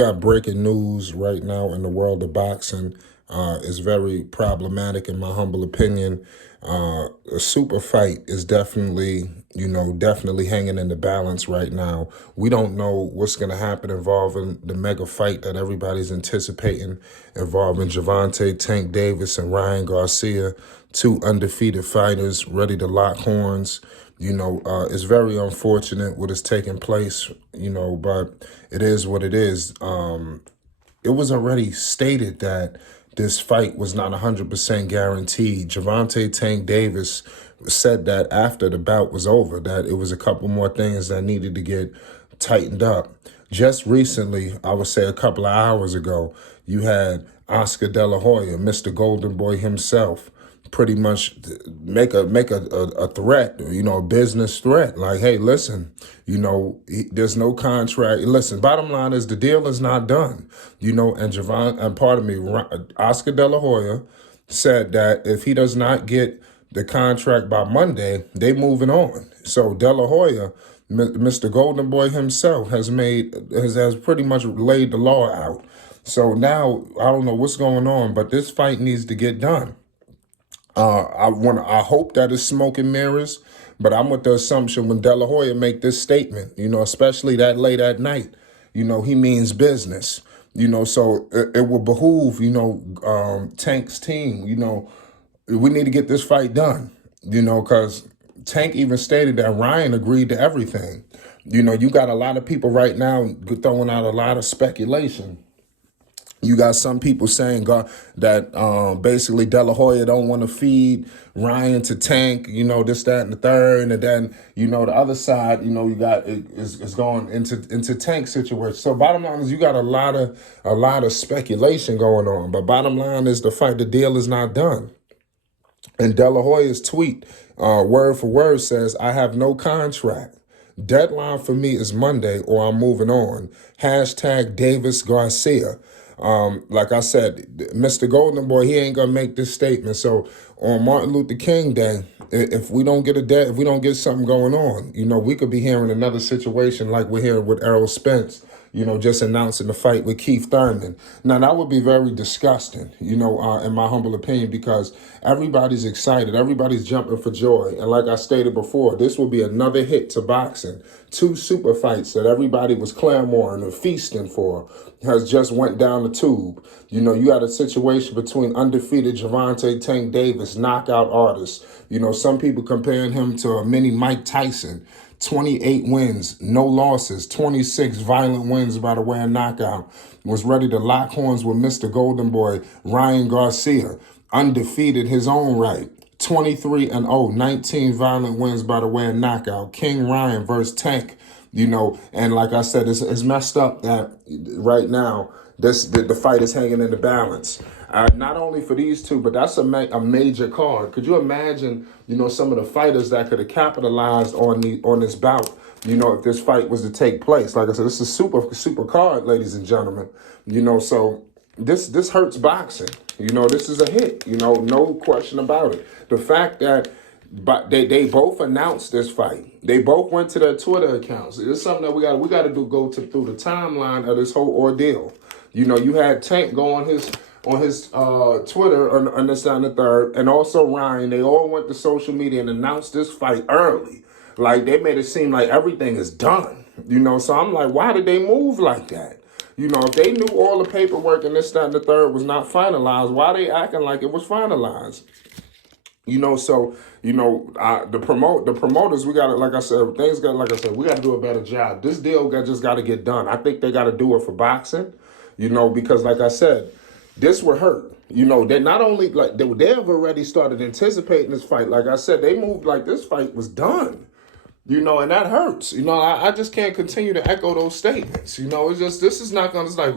Got breaking news right now in the world of boxing. Is very problematic in my humble opinion. A super fight is definitely hanging in the balance right now. We don't know what's going to happen involving the mega fight that everybody's anticipating, involving Gervonta, Tank Davis, and Ryan Garcia, two undefeated fighters ready to lock horns. It's very unfortunate what is taking place, but it is what it is. It was already stated that this fight was not 100% guaranteed. Gervonta Tank Davis said that after the bout was over, that it was a couple more things that needed to get tightened up. Just recently, I would say a couple of hours ago, you had Oscar De La Hoya, Mr. Golden Boy himself, pretty much make a threat, a business threat. Like, hey, listen, there's no contract. Listen, bottom line is the deal is not done, and Oscar De La Hoya said that if he does not get the contract by Monday, they moving on. So De La Hoya, Mr. Golden Boy himself, has pretty much laid the law out. So now I don't know what's going on, but this fight needs to get done. I hope that it's smoke and mirrors, but I'm with the assumption when De La Hoya make this statement, especially that late at night, he means business, so it will behoove, Tank's team, we need to get this fight done, because Tank even stated that Ryan agreed to everything. You got a lot of people right now throwing out a lot of speculation. You got some people saying that basically De La Hoya don't want to feed Ryan to Tank, this, that, and the third. And then, the other side, you got is going into Tank situation. So bottom line is you got a lot of speculation going on. But bottom line is the deal is not done. And De La Hoya's tweet, word for word, says, "I have no contract. Deadline for me is Monday or I'm moving on. Hashtag Davis Garcia." Like I said, Mr. Golden Boy, he ain't gonna make this statement. So on Martin Luther King Day, if we don't get something going on, we could be hearing another situation like we're hearing with Errol Spence, just announcing the fight with Keith Thurman. Now, that would be very disgusting, in my humble opinion, because everybody's excited. Everybody's jumping for joy. And like I stated before, this will be another hit to boxing. Two super fights that everybody was clamoring and feasting for has just went down the tube. You got a situation between undefeated Gervonta Tank Davis, knockout artist. Some people comparing him to a mini Mike Tyson. 28 wins, no losses, 26 violent wins by the way of knockout. Was ready to lock horns with Mr. Golden Boy, Ryan Garcia. Undefeated his own right. 23-0, 19 violent wins by the way of knockout. King Ryan versus Tank. And like I said, it's messed up that right now the fight is hanging in the balance. Not only for these two, but that's a major card. Could you imagine, some of the fighters that could have capitalized on this bout, if this fight was to take place? Like I said, this is super card, ladies and gentlemen. So this hurts boxing. This is a hit. No question about it. The fact that they both announced this fight. They both went to their Twitter accounts. It's something that we got to do. Go through the timeline of this whole ordeal. You had Tank go on his Twitter on this and the third, and also Ryan. They all went to social media and announced this fight early. Like, they made it seem like everything is done. So I'm like, why did they move like that? If they knew all the paperwork and this, that, and the third was not finalized, why they acting like it was finalized? The promoters, we got to, like I said, we got to do a better job. This deal just got to get done. I think they got to do it for boxing, because like I said, this would hurt. They not only, like, they have already started anticipating this fight. Like I said, they moved like this fight was done, and that hurts. I just can't continue to echo those statements. It's just, this is not going to, like,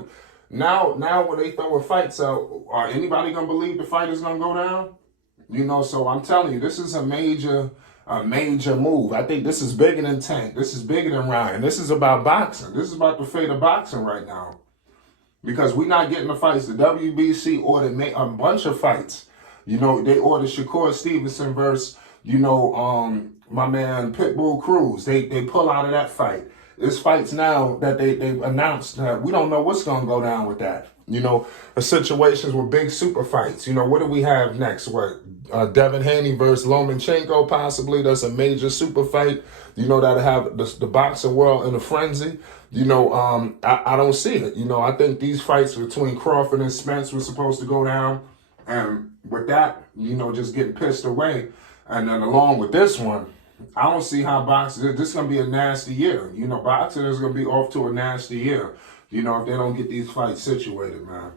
now when they throw a fight, so are anybody going to believe the fight is going to go down? So I'm telling you, this is a major move. I think this is bigger than Tank. This is bigger than Ryan. This is about boxing. This is about the fate of boxing right now. Because we're not getting the fights. The WBC ordered a bunch of fights. They ordered Shakur Stevenson versus, my man Pitbull Cruz. They pull out of that fight. It's fights now that they've announced that we don't know what's going to go down with that. You know, situations with big super fights. You know, what do we have next? What, Devin Haney versus Lomachenko possibly? That's a major super fight. You know, that'll have the boxing world in a frenzy. You know, I don't see it. You know, I think these fights between Crawford and Spence were supposed to go down. And with that, you know, just getting pissed away. And then along with this one, I don't see how boxing, this is going to be a nasty year. You know, boxing is going to be off to a nasty year. You know, if they don't get these fights situated, man.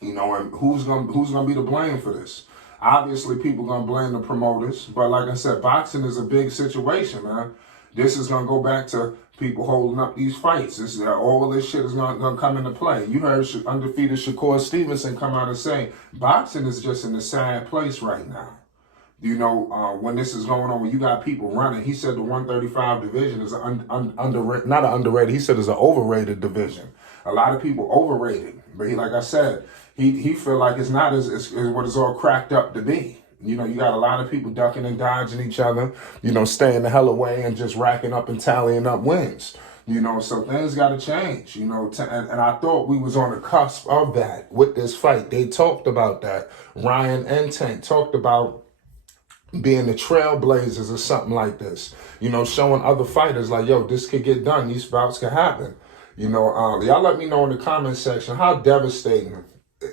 You know, and who's gonna be to blame for this? Obviously, people gonna blame the promoters, but like I said, boxing is a big situation, man. This is gonna go back to people holding up these fights. All this shit is gonna come into play. You heard undefeated Shakur Stevenson come out and say, boxing is just in a sad place right now. You know, when this is going on, when you got people running, he said the 135 division is underrated, not an underrated, he said it's an overrated division. A lot of people overrate it. But like I said, he feel like it's not as what it's all cracked up to be. You know, you got a lot of people ducking and dodging each other, you know, staying the hell away and just racking up and tallying up wins. You know, so things got to change, you know, and I thought we was on the cusp of that with this fight. They talked about that. Ryan and Tank talked about being the trailblazers or something like this, you know, showing other fighters like, yo, this could get done. These bouts could happen. You know, y'all let me know in the comment section, how devastating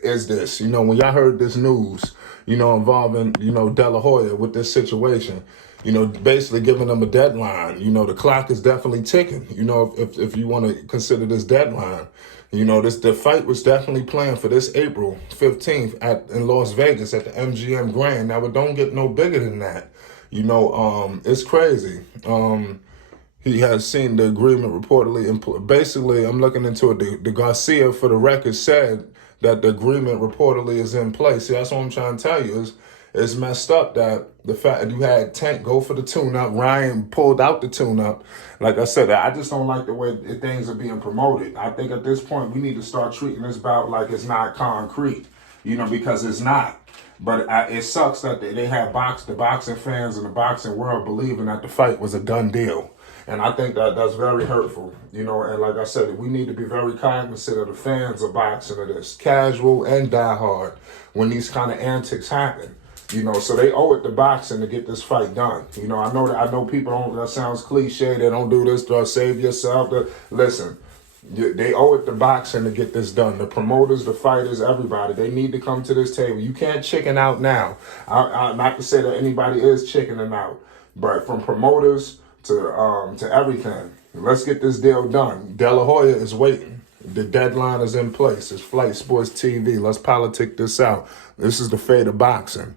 is this? You know, when y'all heard this news, you know, involving, you know, De La Hoya with this situation, you know, basically giving them a deadline. You know, the clock is definitely ticking, you know, if you want to consider this deadline. You know, the fight was definitely planned for this April 15th in Las Vegas at the MGM Grand. Now, it don't get no bigger than that. You know, it's crazy. He has seen the agreement reportedly. Basically, I'm looking into it. The Garcia, for the record, said that the agreement reportedly is in place. See, that's what I'm trying to tell you. It's messed up that the fact that you had Tank go for the tune-up, Ryan pulled out the tune-up. Like I said, I just don't like the way things are being promoted. I think at this point, we need to start treating this bout like it's not concrete, you know, because it's not. But it sucks that they have the boxing fans and the boxing world believing that the fight was a done deal. And I think that's very hurtful, you know, and like I said, we need to be very cognizant of the fans of boxing, of this, casual and diehard, when these kind of antics happen. You know, so they owe it to boxing to get this fight done. You know, I know people don't, that sounds cliche, they don't do this to save yourself. Listen, they owe it to boxing to get this done. The promoters, the fighters, everybody, they need to come to this table. You can't chicken out now. Not to say that anybody is chickening out, but from promoters to everything, let's get this deal done. De La Hoya is waiting. The deadline is in place. It's Flight Sports TV. Let's politic this out. This is the fate of boxing.